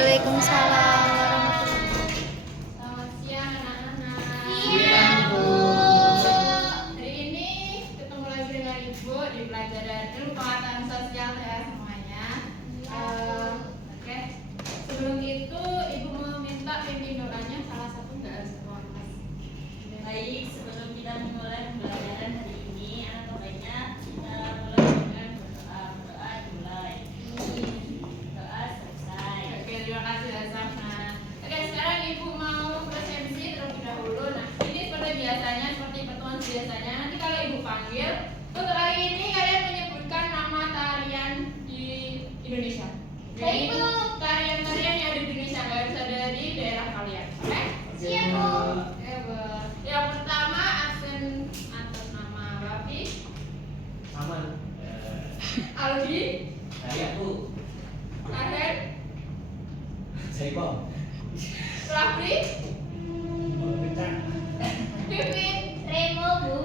Waalaikumsalam warahmatullahi. Selamat siang anak-anak. Siang, Bu. Hari ini ketemu lagi dengan Ibu di pelajaran ilmu pengetahuan sosial ya semuanya. Oke. Sebelum itu Ibu mau minta pimpin doanya salah satu nggak harus keluarga. Baik, sebelum kita memulai pembelajaran hari ini, alangkah baiknya kita mulai dengan berdoa. Berdoa dimulai. Doa selesai. Oke, terima kasih Azafna. Oke, sekarang Ibu mau presensi terlebih dahulu. Nah, ini seperti biasanya, seperti pertemuan biasanya. Nanti kalau Ibu panggil, untuk hari ini kalian menyebutkan nama tarian di Indonesia. Jadi, tarian-tarian yang ada di Indonesia, nggak harus ada di daerah kalian. Oke? Siap, Bu. Oke, Bu. Yang pertama, aksen atas nama Rafi, Aman. Aldi, Saya Bu. Aher, Saya Bom. Rafli, Pecah. Pipin, Remo, Bu.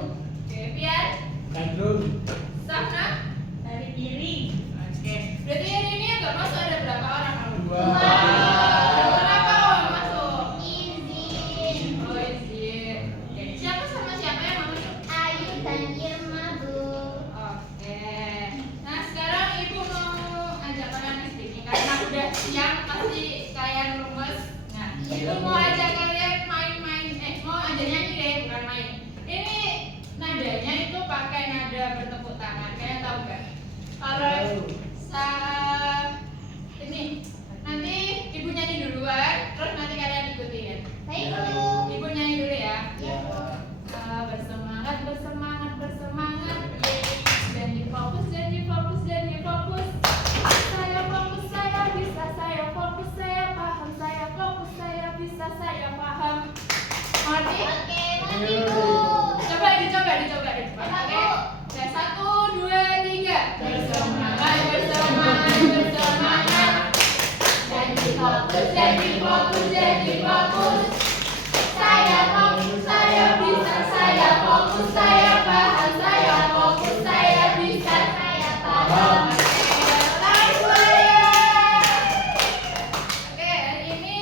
Kevian, Gandrung. Safna. Dari piring. Oke. Berarti hari ini yang nggak masuk ada berapa orang? Dua. Kenapa kok nggak masuk? Izin. Oh izin. Oke. Siapa sama siapa yang mau masuk? Ayu dan Irma, Bu. Oke. Nah sekarang Ibu mau ajak kalian speaking karena udah siang pasti kalian lemes. Nah Ibu mau ajak kalian main-main. Mau ajak nyanyi deh bukan main. Ini nadanya itu pakai nada bertepuk tangan. Kalian tahu nggak? Kalau ini nanti Ibu nyanyi duluan, terus nanti kalian ikutin. Baik, Bu. Ibu nyanyi dulu ya. Iya, Bu. Bersemangat, bersemangat, bersemangat. Janji fokus, janji fokus, janji fokus. Saya fokus, saya bisa, saya fokus, saya paham, saya fokus, saya bisa, saya paham. Mengerti? Oke, mari, Bu. Coba dicoba deh. Oke. Ya, 1, 2, 3. Bersemangat, bersemangat, bersemangat. Janji fokus, janji fokus, janji fokus. Saya fokus, saya bisa, saya fokus, saya paham, saya fokus, saya bisa, saya paham. Oke, hari ini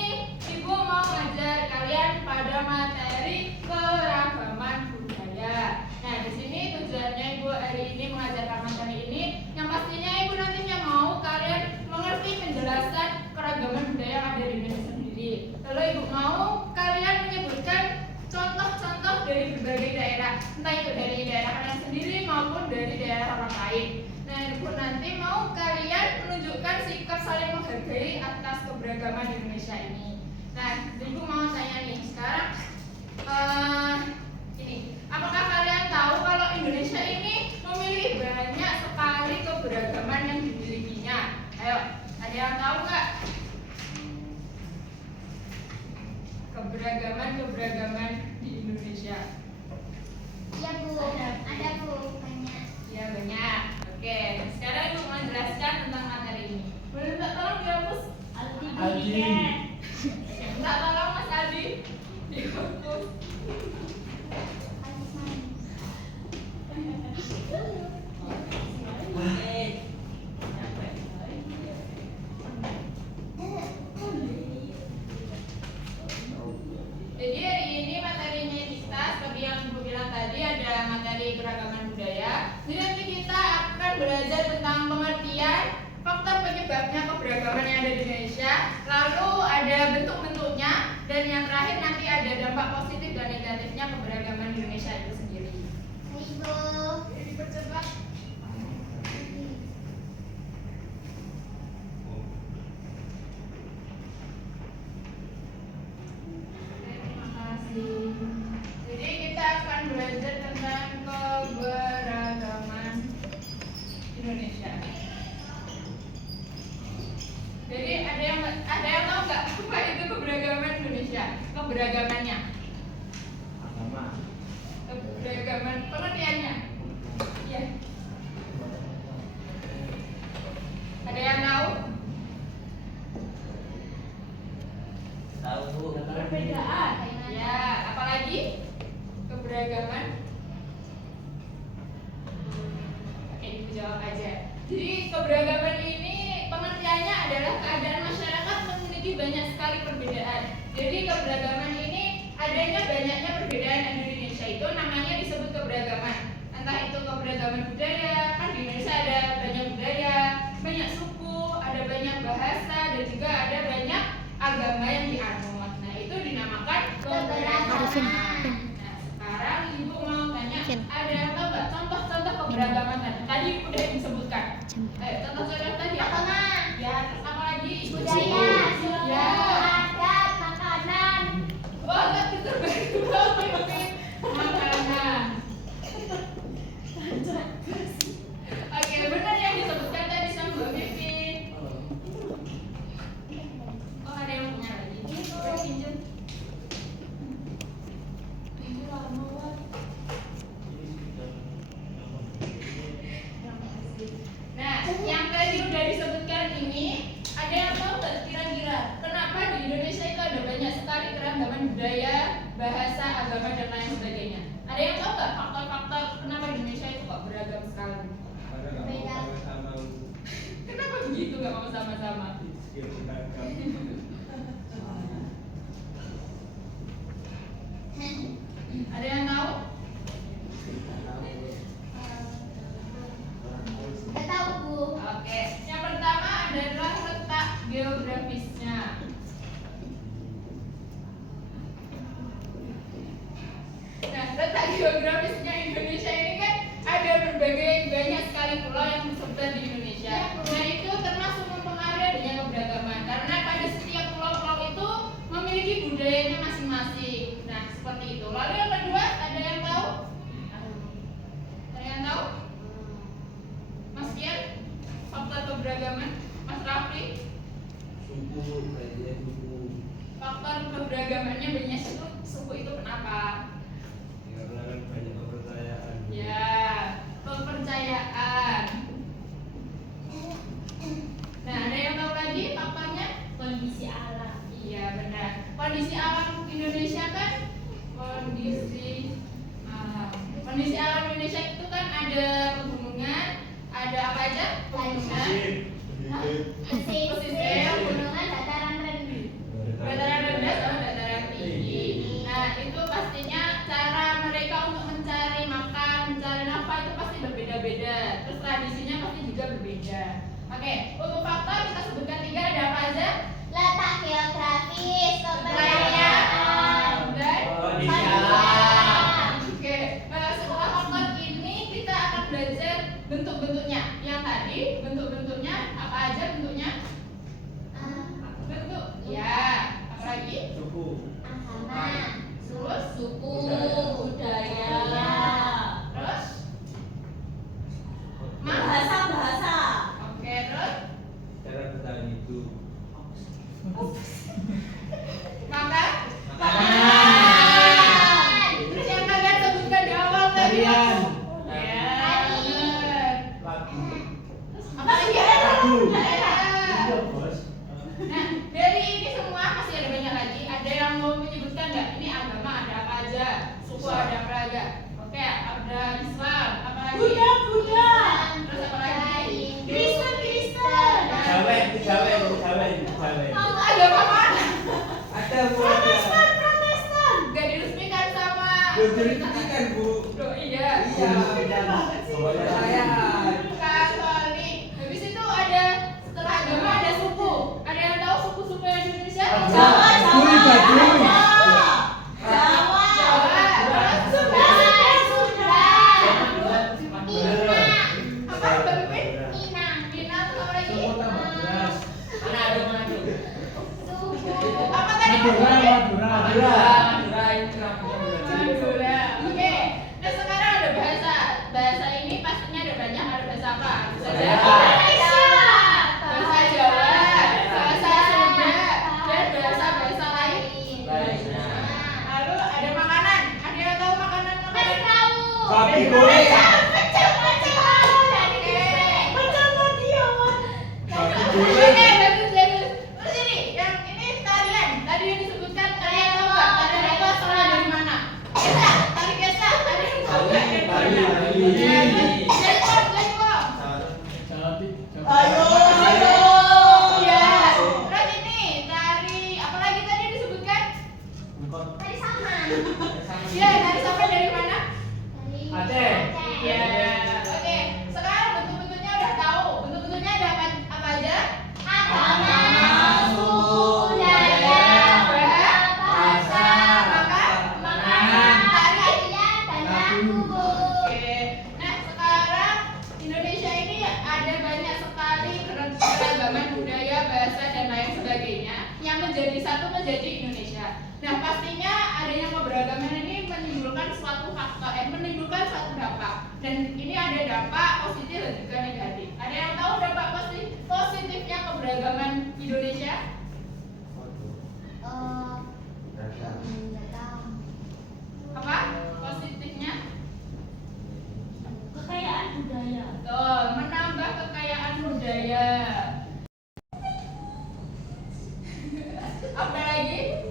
Ibu mau ngajar kalian pada materi keragaman budaya. Nah, di sini tujuannya Ibu hari ini mengajarkan materi ini, yang pastinya Ibu nantinya mau kalian mengerti penjelasan keragaman budaya yang ada di Indonesia sendiri. Lalu Ibu mau kalian menyebutkan contoh-contoh dari berbagai daerah, entah itu dari daerah kalian sendiri maupun dari daerah orang lain. Nah, Ibu nanti mau kalian menunjukkan sikap saling menghargai atas keberagaman di Indonesia ini. Nah, Ibu mau tanya nih sekarang, ini, apakah kalian tahu kalau Indonesia ini memiliki banyak sekali keberagaman yang dimilikinya? Ayo, ada yang tahu nggak? Keberagaman di Indonesia. Iya, Bu. Ada, Bu. Banyak. Ya banyak. Oke, sekarang Ibu mau jelaskan tentang materi ini. Boleh minta tolong dihapus? Aldi. Aldi. Minta tolong Mas Aldi dihapus. Jadi hari ini materinya kita seperti yang Ibu bilang tadi ada materi keragaman budaya. Jadi nanti kita akan belajar tentang pengertian faktor penyebabnya keberagaman yang ada di Indonesia. Lalu ada bentuk-bentuknya dan yang terakhir nanti ada dampak positif dan negatifnya keberagaman di Indonesia itu sendiri. Baik, Bu. Jadi dipercepat. Terima kasih. Jadi kita akan belajar tentang keberagaman Indonesia. Jadi ada yang tahu nggak apa itu keberagaman Indonesia? Keberagamannya, Agama. keberagaman pengertiannya. Iya. Ada yang tahu? Tahu Bu. Perbedaan. Ya, apalagi keberagaman. Oke, Ibu jawab aja. Jadi keberagaman ini pengertiannya adalah keadaan masyarakat memiliki sekali perbedaan. Jadi keberagaman ini adanya banyaknya perbedaan di Indonesia itu namanya disebut keberagaman. Entah itu keberagaman budaya, kan di Indonesia ada banyak budaya, banyak suku, ada banyak bahasa, dan juga ada banyak agama yang dianut. Nah, itu dinamakan keberagaman. Nah, sekarang ibu mau tanya, ada yang tahu nggak contoh-contoh keberagaman tadi? Tadi udah disebutkan. Contoh-contoh tadi apa? Ya, terus apa lagi? Budaya, Ya. adat, makanan. Wah, nggak pinter banget. Makanan. Oke, benar yang disebutkan tadi sama Mbak Pipin. Oh, ada yang punya lagi. Boleh pinjam. Pinjam lama banget. Nah, yang tadi udah disebutkan ini, ada yang tahu nggak kira-kira kenapa di Indonesia itu ada banyak sekali keragaman budaya, bahasa, agama, dan lain sebagainya? Ada yang tahu nggak faktor-faktor kenapa di Indonesia itu kok beragam sekali? Karena nggak mau sama-sama. Kenapa begitu nggak mau sama-sama? Ya, beragam. Ada yang tahu? Nggak tahu, Bu. Oke, yang pertama adalah letak geografisnya. Nah, letak geografisnya Indonesia ini kan ada berbagai banyak sekali pulau yang tersebar di Indonesia. Nah, itu termasuk mempengaruhi adanya keberagaman karena pada setiap pulau-pulau itu memiliki budayanya masing-masing. Nah, seperti itu. Lalu yang kedua, ada yang tahu? Ada yang tahu? Mas Kian, faktor keberagaman, Mas Rafli, Suku, kayak suku. faktor keberagamannya banyak suku itu kenapa? Karena kan banyak kepercayaan. Ya, kepercayaan. Nah, ada yang tahu lagi faktornya? Kondisi alam. Iya, benar. Kondisi alam Indonesia kan kondisi alam. Kondisi alam Indonesia itu kan ada pegunungan, ada apa aja? Pegunungan, pesisir, Gunungan, dataran rendah. dataran rendah sama dataran tinggi. Nah, itu pastinya cara mereka untuk mencari makan, mencari nafkah itu pasti berbeda-beda. Terus tradisinya pasti juga berbeda. Oke, untuk faktor kita sebutkan 3, ada apa aja? Letak geografis, Kepercayaan kepercayaan, dan Kondisi alam. Oke, setelah faktor ini kita akan belajar bentuk-bentuknya. Yang tadi bentuk-bentuknya apa aja bentuknya? Bentuk, ya. Apa lagi? Suku. Agama, Terus, Suku, Budaya. budaya, terus, bahasa. oke, terus, Cara bertahan hidup. makan. makanan, Terus yang kalian sebutkan di awal tadi. Tarian. Ya, benar. Lagu. Apa lagi? Lagu. Daerah. Iya, Bos. Nah, dari ini semua masih ada banyak lagi. Ada yang mau menyebutkan nggak? Ini agama ada apa aja? Suku ada apa aja? Oke, ada Islam, apa lagi? Buddha. Terus apa lagi? Kristen. Jawa. Agama mana? Ada Bu. Ada. Gak diresmikan sama. Diresmikan, Bu. Loh, iya. Iya, kepercayaan. Katolik. Habis itu ada setelah agama ada suku. Ada yang tahu suku-suku yang di Indonesia? Jawa. Jawa. Terus apa Mbak Pipin? Minang tuh apa lagi? Apa tadi? Madura. Oke. Nah, sekarang ada bahasa. Bahasa ini pastinya ada banyak. Ada bahasa apa? Bahasa Jawa, bahasa Sunda, dan bahasa-bahasa lain. Lalu ada makanan. Ada yang tahu makanan apa? Babi goreng. Oke, bagus. Terus ini, yang ini tarian. Tadi yang disebutkan kalian tahu nggak? Tarian itu asalnya dari mana? Kesa, tari kesa. Ada yang tahu nggak? Dari mana? Jengkol. Ayo. Ya. Terus ini tari apa lagi? menjadi satu menjadi Indonesia. Nah, pastinya adanya keberagaman ini menimbulkan suatu dampak. Dan ini ada dampak positif dan juga negatif. Ada yang tahu dampak positifnya keberagaman Indonesia? Nggak tahu. Apa? Positifnya? Kekayaan budaya. Betul, menambah kekayaan budaya. Apa lagi?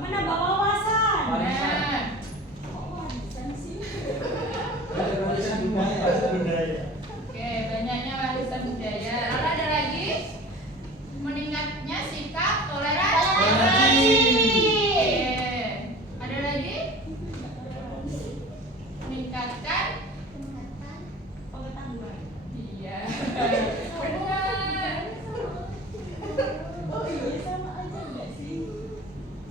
Menambah wawasan. Nah, Oh, warisan sih. budaya. oke, banyaknya warisan budaya. Lalu ada lagi? Meningkatnya sikap toleransi. Oke. Ada lagi? Meningkatkan. Pengetahuan. Iya. Benar. Oh iya, sama aja enggak sih?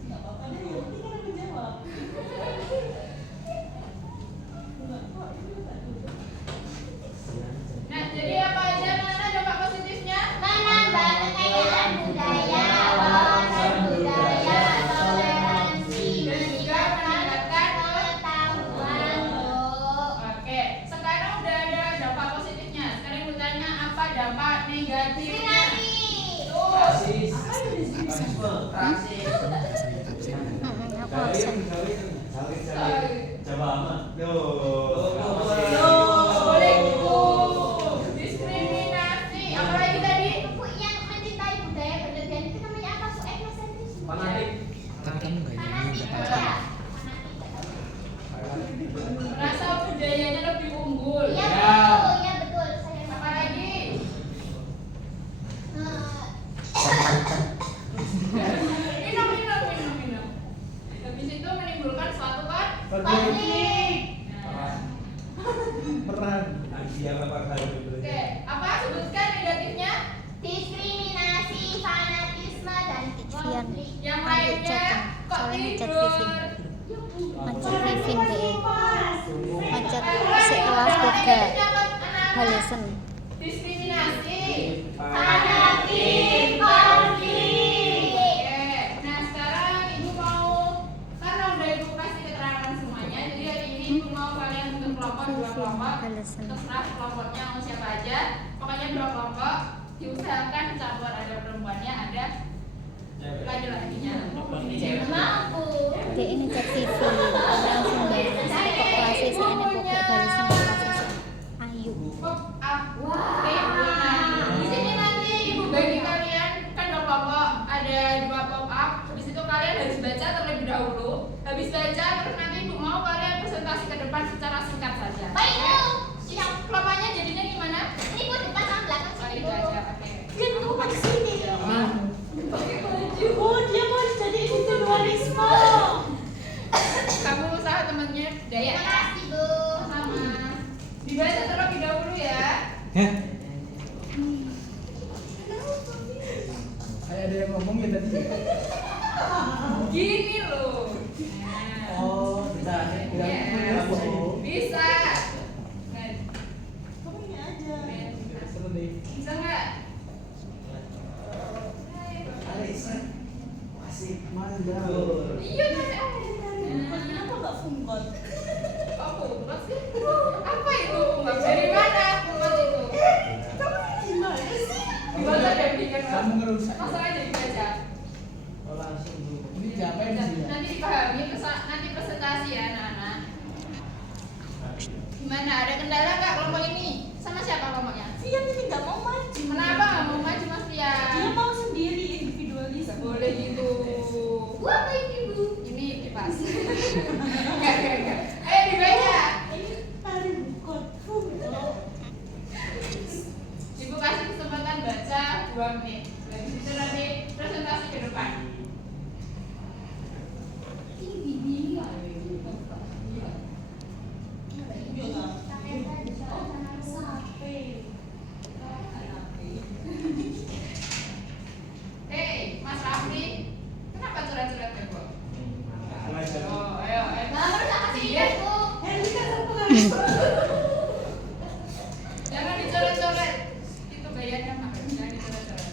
Enggak apa-apa deh, yang penting kan aku jawab. Enggak kok, itu enggak duduk. Nah, jadi apa aja Nana dampak positifnya? Menambah kekayaan budaya, wawasan budaya, toleransi, Dan juga meningkatkan. pengetahuan, Bu. Oke, sekarang udah ada dampak positifnya. Sekarang ibu tanya apa dampak negatifnya? Diskriminasi. Tuh. Rasis. Coba amat. Boleh gitu. Diskriminasi. Apa lagi tadi? Bu, yang mencintai budaya berlebihan itu namanya apa? Su etnosentrisme. Fanatik. Fanatik, ya. Merasa budayanya lebih unggul. Iya, Ya. betul, iya betul. Saya Apa lagi? Minum. Habis itu menimbulkan suatu konflik. Nah, Peran. Oke. oke, apa sebutkan negatifnya? Diskriminasi, fanatisme, dan konflik. Yang lainnya kok tidur? Macet briefing deh. Macet Apa si lagi? kelas Apa boga. negatifnya, anak-anak? Balesen. Diskriminasi. Fanatik, konflik. Oke, nah sekarang ibu mau, karena udah ibu kasih keterangan semuanya, jadi hari ini ibu mau kalian bentuk kelompok dua kelompok, Balesen. terserah kelompoknya mau siapa aja, pokoknya dua kelompok, diusahakan campur ada perempuannya, ada laki-lakinya. Mampu. Dek ini cek TV. Langsung balas. Kok kelasnya si ini pokok balesen kelasnya si Ayu. Pop up. Oke, nah di sini nanti ibu bagi kalian kan dua kelompok, ada dua pop up. Di situ kalian harus baca terlebih dahulu. Habis baca terus nanti ibu mau kalian presentasi ke depan secara singkat saja. Baik, Bu. Yang kelompoknya jadinya gimana? Ini Bu depan sama belakang Oh, sini, itu Bu. aja. Oke. Biar kamu pada sini. Pakai baju. Oh, dia mau jadi individualisme. Kamu usaha temennya Daya. Terima kasih, Bu. Sama. Dibaca terlebih dahulu ya. Kayak ada yang ngomong ya tadi. Gini loh. Nah. Oh, bisa. Yes. Bisa. Nah, Kamu ini aja. Seru deh. bisa nggak? Asik, manja. Iya kan? Bukan kenapa enggak fungkot? Oh, pungkas sih? Apa itu pungkas? Dari mana pungkas itu? Gimana sih? Dibaca dan bikin Kamu ngerusak. masa aja dibaca. Oh, langsung dulu. Ini siapa yang di sini? Nanti dipahami, nanti presentasi ya anak-anak. Gimana? Ada kendala nggak kelompok ini? Sama siapa kelompoknya? Fian ini nggak mau maju. Kenapa nggak mau maju Mas Dia Fian? mau sendiri individualisme. Boleh gitu. Bu, apa ini, Bu? Ini kipas. Enggak. Ayo dibaca. Ini tari bukot. Fungkot. Ibu kasih kesempatan baca 2 menit. Dari situ nanti presentasi ke depan. Hei, Mas Rafli, kenapa curhat-curhat ke gua? Oh, ayo. Nggak perlu kasih ingat, Bu. Jangan dicoret-coret. Itu bayarnya mah, jangan dicoret-coret.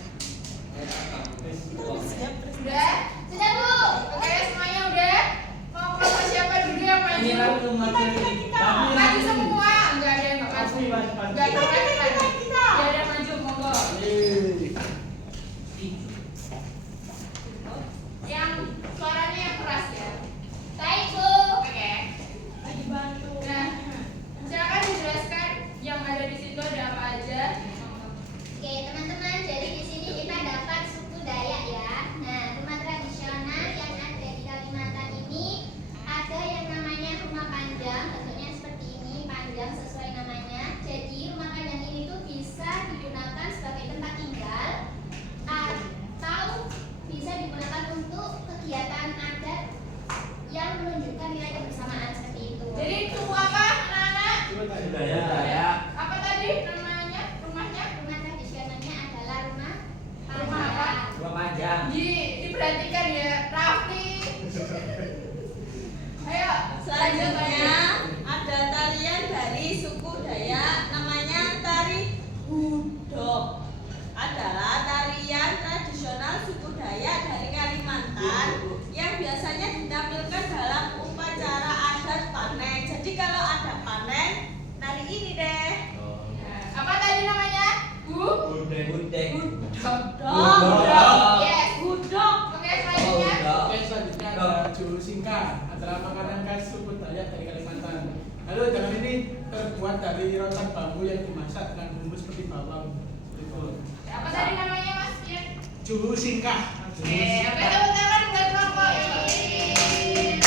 Yes. Gudok. Oke, selanjutnya. Oke, selanjutnya ada juru singka adalah makanan khas suku Dayak dari Kalimantan. Lalu jangan ini terbuat dari rotan bambu yang dimasak dengan bumbu seperti bawang. Itu. Apa tadi namanya Mas? Ya. Juru singka. Oke, oke, tepuk tangan buat kelompok ini.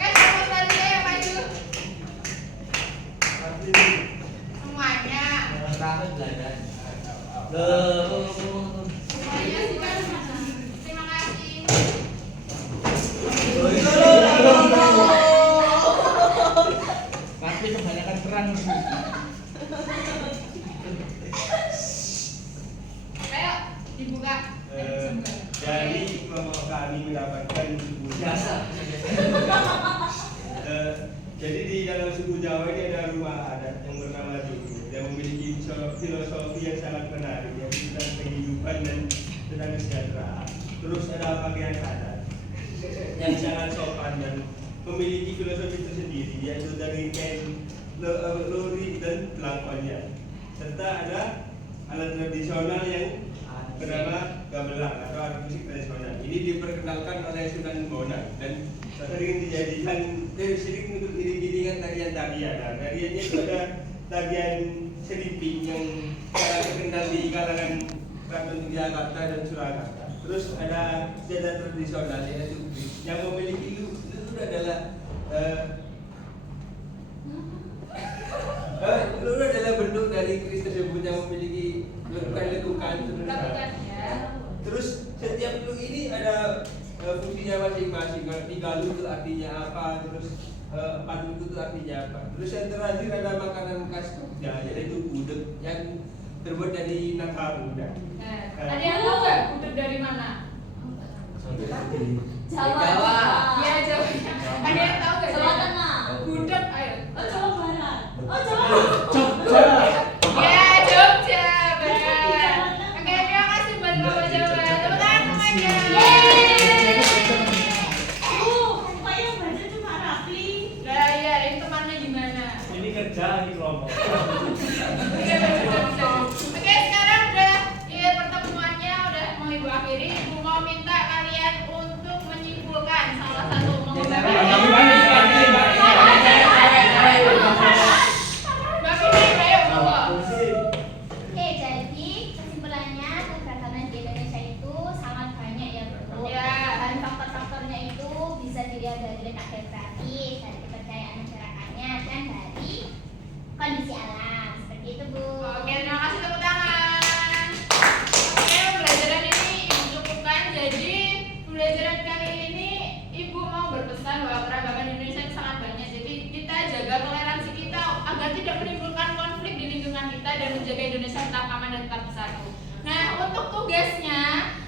Oke, siapa selanjutnya yang maju? Semuanya. Semuanya silakan. Terima kasih. Tapi kebanyakan kerang sih. Ayo dibuka. Jadi kelompok kami mendapatkan suku Biasa. Jadi di dalam suku Jawa ini ada rumah adat yang bernama Jogo yang memiliki filosofi yang sangat menarik yaitu tentang kehidupan dan tentang kesejahteraan. Terus ada pakaian adat yang sangat sopan dan memiliki filosofi tersendiri yaitu dari kain lurik dan pelangkonnya. Serta ada alat tradisional yang bernama gamelan atau alat musik tradisional. Ini diperkenalkan oleh Sunan Bonang dan sering dijadikan sering untuk iring-iringan tarian-tarian. Nah, tariannya itu ada tarian seriping yang sangat terkenal di kalangan Keraton Yogyakarta dan Surakarta. Terus ada senjata tradisional yaitu yang memiliki lulur adalah lulur adalah bentuk dari keris tersebut yang memiliki lekukan-lekukan. Lakukan ya. Terus setiap lulur ini ada fungsinya masing-masing. Tiga lulur itu artinya apa, terus empat lulur itu artinya apa. Terus yang terakhir ada makanan khas Jogja yaitu gudeg yang terbuat dari nangka muda. Nah, ada yang tahu nggak gudeg dari mana? Jawa. Iya, Jawa. Ada yang tahu nggak? Jawa Tengah. Gudeg, ayo. Oh, Jawa Barat. Oh, Jawa. Jogja. Ya, Jogja, benar. Oke, terima kasih buat Bapak Jawa. Tepuk tangan semuanya. Kok yang baca cuma Rafli? Nah, iya, ini temannya gimana? Ini kerja di kelompok. Oke, benar. Oke, sekarang udah pertemuannya udah mau Ibu akhiri. Ibu mau minta kalian untuk menyimpulkan salah satu mengubah. Mbak Fitri, ayo monggo. Oke, jadi kesimpulannya keberagaman di Indonesia itu sangat banyak ya Bu. Ya. Dan faktor-faktornya itu bisa dilihat dari letak geografis, dari kepercayaan masyarakatnya, dan dari kondisi alam. Seperti itu Bu. Oke, terima kasih, tepuk tangan. Oke, pembelajaran ini Ibu cukupkan. Jadi, pembelajaran kali ini Ibu mau berpesan bahwa keragaman Indonesia itu sangat banyak. Jadi, kita jaga toleransi kita agar tidak menimbulkan konflik di lingkungan kita dan menjaga Indonesia tetap aman dan tetap bersatu. Nah, untuk tugasnya,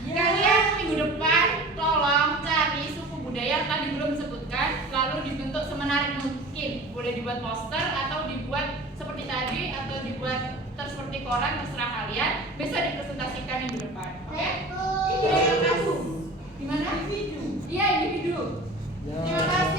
kalian minggu depan tolong cari suku budaya yang tadi belum disebutkan, lalu dibentuk semenarik mungkin. Boleh dibuat poster atau dibuat seperti tadi atau dibuat seperti koran, terserah kalian. Bisa dipresentasikan minggu depan. Oke? Bu. Terima kasih. Gimana? Iya, individu. Ya. Terima kasih.